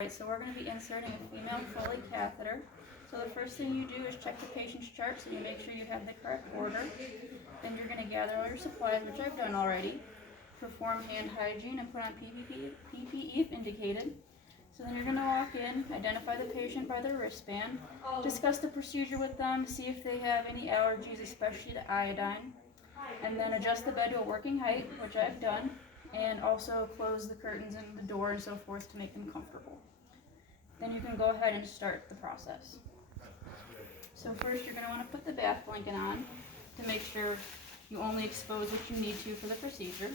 Alright, so we're going to be inserting a female Foley catheter. So the first thing you do is check the patient's chart so you make sure you have the correct order. Then you're going to gather all your supplies, which I've done already. Perform hand hygiene and put on PPE if indicated. So then you're going to walk in, identify the patient by their wristband, discuss the procedure with them, see if they have any allergies, especially to iodine, and then adjust the bed to a working height, which I've done, and also close the curtains and the door and so forth to make them comfortable. Then you can go ahead and start the process. So first you're going to want to put the bath blanket on to make sure you only expose what you need to for the procedure.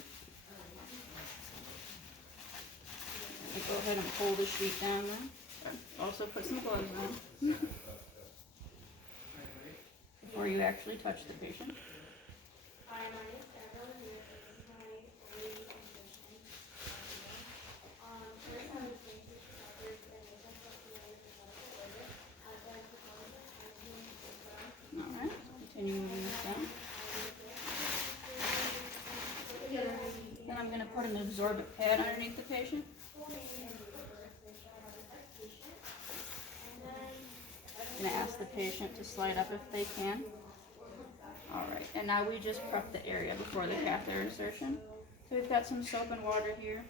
Go ahead and pull the sheet down there. Also put some gloves on before you actually touch the patient. Alright, continue moving this down. Then I'm going to put an absorbent pad underneath the patient. I'm going to ask the patient to slide up if they can. Alright, and now we just prep the area before the catheter insertion. So we've got some soap and water here.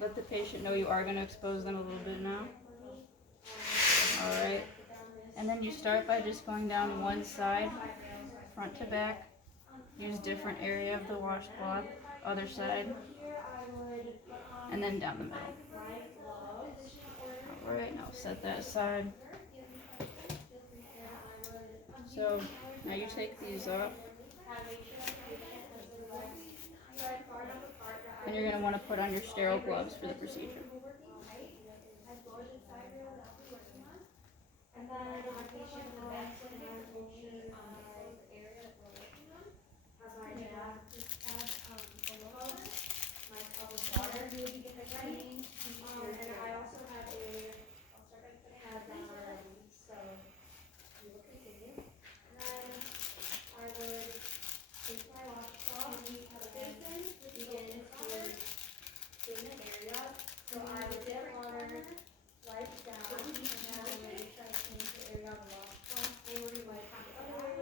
Let the patient know you are going to expose them a little bit now. Alright, and then you start by just going down one side, front to back. Use different area of the washcloth, other side, and then down the middle. Alright, now set that aside. So now you take these off. And you're going to want to put on your sterile gloves for the procedure.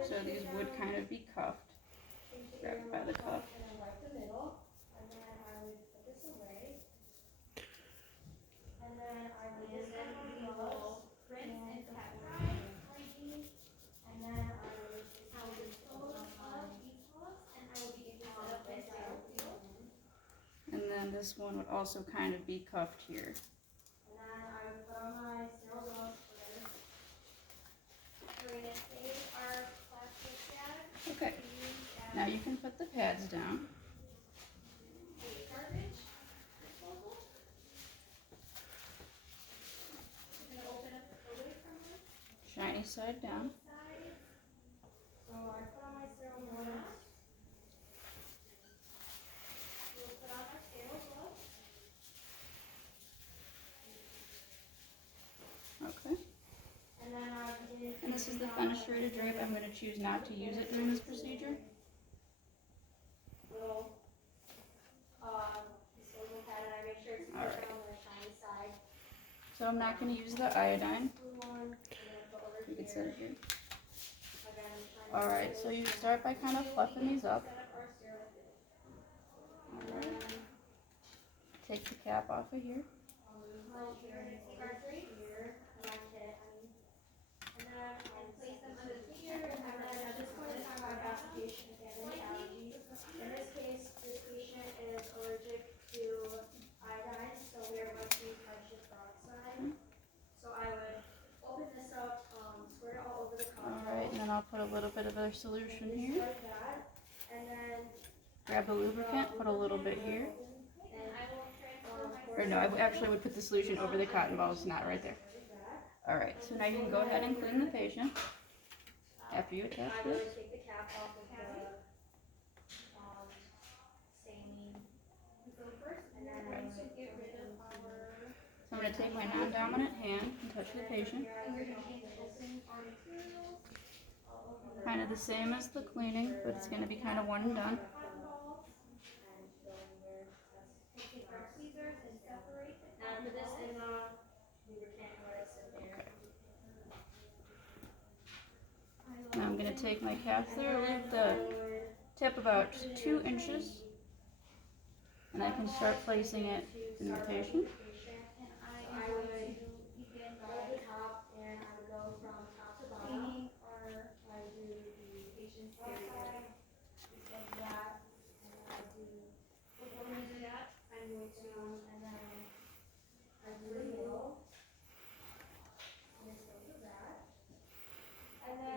So these would kind of be cuffed. Grab it by the cuff. And then this one would also kind of be cuffed here. Okay, now you can put the pads down. Shiny side down. Okay. And this is the fenestrated drape. I'm going to choose not to use it during this procedure. Alright. So I'm not going to use the iodine. You can set it here. Alright, so you start by kind of fluffing these up. Alright. Take the cap off of here. In this case, this patient is allergic to iodine, so we are going to use hydrogen peroxide. So I would open this up, squirt it all over the cup. Alright, and then I'll put a little bit of a solution here. Like that, and then Grab the lubricant, put a little bit here. Or no, I actually would put the solution over the cotton balls, not right there. Alright, so now you can go ahead and clean the patient after you attach I would this. take the cap off of the saline first, and then I would get rid of our. So I'm going to take my non-dominant hand and touch the patient. Kind of the same as the cleaning, but it's going to be kind of one and done. Now I'm going to take my catheter, leave the tip about 2 inches, and I can start placing it in the patient. I would hold the top and I would go from top to bottom. I do the patient's area of that, and I do before I do that, I'm going to and then I do the middle.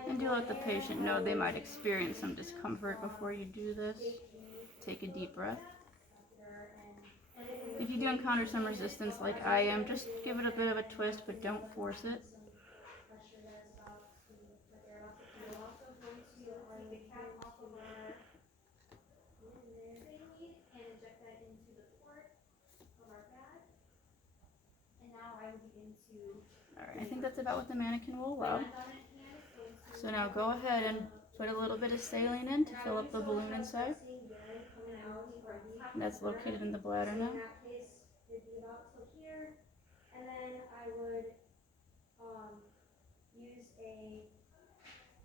And do let the patient know they might experience some discomfort before you do this. Take a deep breath. If you do encounter some resistance like I am, just give it a bit of a twist, but don't force it. Alright, I think that's about what the mannequin will allow. So now go ahead and put a little bit of saline in to fill up the balloon inside. And that's located in the bladder now. And then I would use and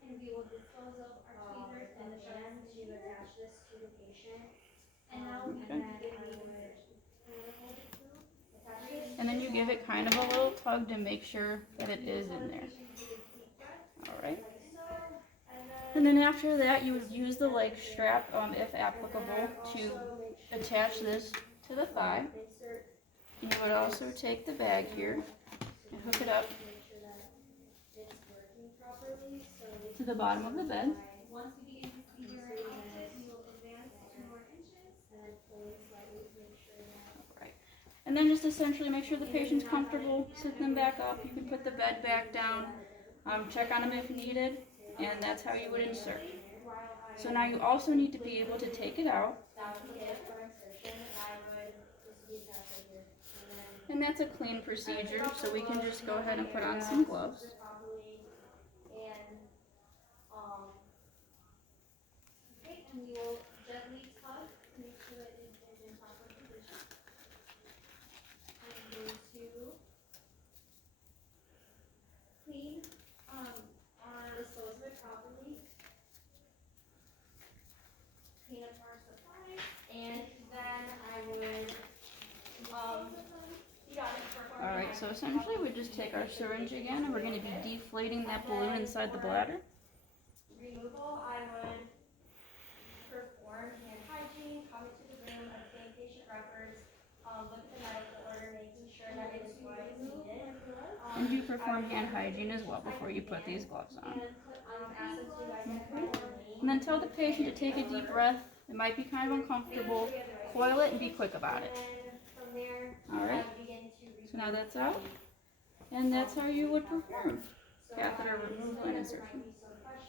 we will dispose of our tweezers and the band to attach this to the patient. And now and then I would and then you give it kind of a little tug to make sure that it is in there. Alright. And then after that, you would use the leg strap, if applicable, to attach this to the thigh. And you would also take the bag here and hook it up to the bottom of the bed. Alright. And then just essentially make sure the patient's comfortable, sit them back up. You can put the bed back down, check on them if needed, and that's how you would insert. So now you also need to be able to take it out. And that's a clean procedure, so we can just go ahead and put on some gloves. And we will gently tug to make sure it is in proper position. I'm going to clean dispose of it properly. Clean up our supplies, and then I would Alright, so essentially we just take our syringe again and we're going to be deflating that balloon inside the bladder. Removal, I would perform hand hygiene, come into the room, obtain patient records, look at the medical order, making sure that it is what is needed. And you perform hand hygiene as well before you put these gloves on. Ask them to identify their name. And then tell the patient to take a deep breath. It might be kind of uncomfortable. Coil it and be quick about it. Alright, so now that's out. And that's how you would perform catheter removal and insertion.